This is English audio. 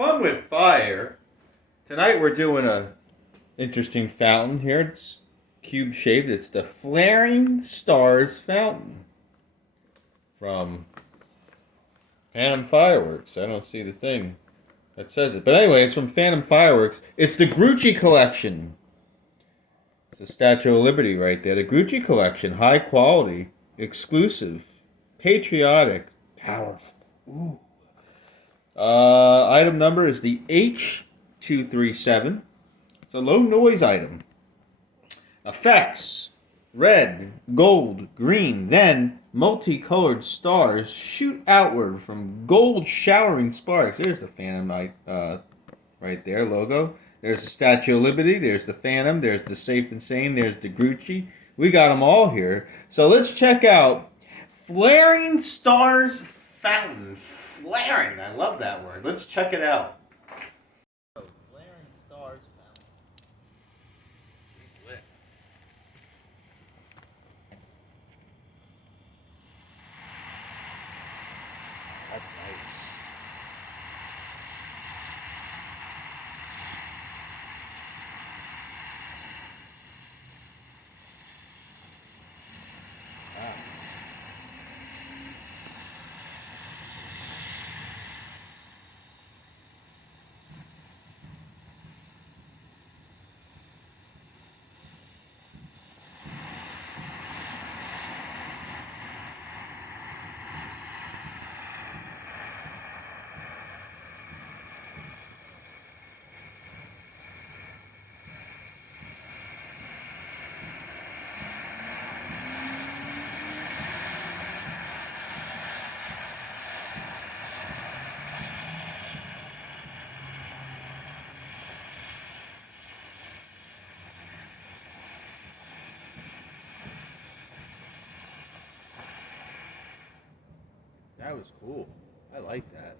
Fun with fire. Tonight we're doing a interesting fountain here. It's cube shaped. It's the Flaring Stars Fountain from Phantom Fireworks. I don't see the thing that says it. But anyway, it's from Phantom Fireworks. It's the Grucci collection. It's the Statue of Liberty right there. The Grucci collection. High quality, exclusive, patriotic, powerful. Ooh. Item number is the H237. It's a low noise item. Effects: red, gold, green. Then multicolored stars shoot outward from gold showering sparks. There's the Phantom right there logo. There's the Statue of Liberty. There's the Phantom. There's the Safe and Sane. There's the Grucci. We got them all here. So let's check out Flaring Stars Fountain. Flaring. I love that word. Let's check it out. Flaring Stars Fountain. She's lit. That's nice. Wow. That was cool. I like that.